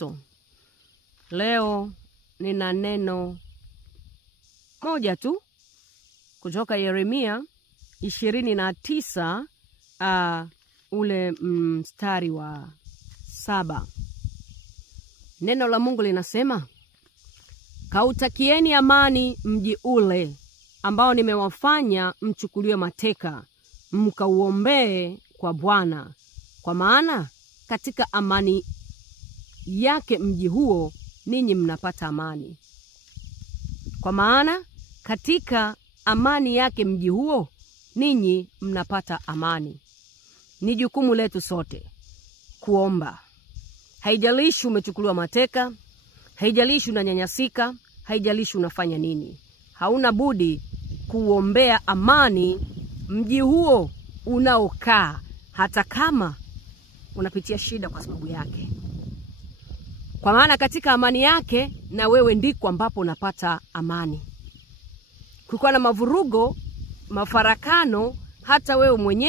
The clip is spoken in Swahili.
Kristo. Leo nina neno moja tu kutoka Yeremia 29 ule mstari wa 7. Neno la Mungu linasema, kautakieni amani mji ule ambao nimewafanya mchukuliwe mateka, mkauombee kwa Bwana, kwa maana katika amani yake mji huo ninyi mnapata amani. Kwa maana katika amani yake mji huo ninyi mnapata amani. Ni jukumu letu sote kuomba. Haijalishi umechukuliwa mateka, haijalishi unanyanyasika, haijalishi unafanya nini, hauna budi kuombea amani mji huo unaokaa, hata kama unapitia shida kwa sababu yake. Kwa maana katika amani yake na wewe ndiko ambapo unapata amani. Kukiwa na mavurugo, mafarakano, hata wewe mwenyewe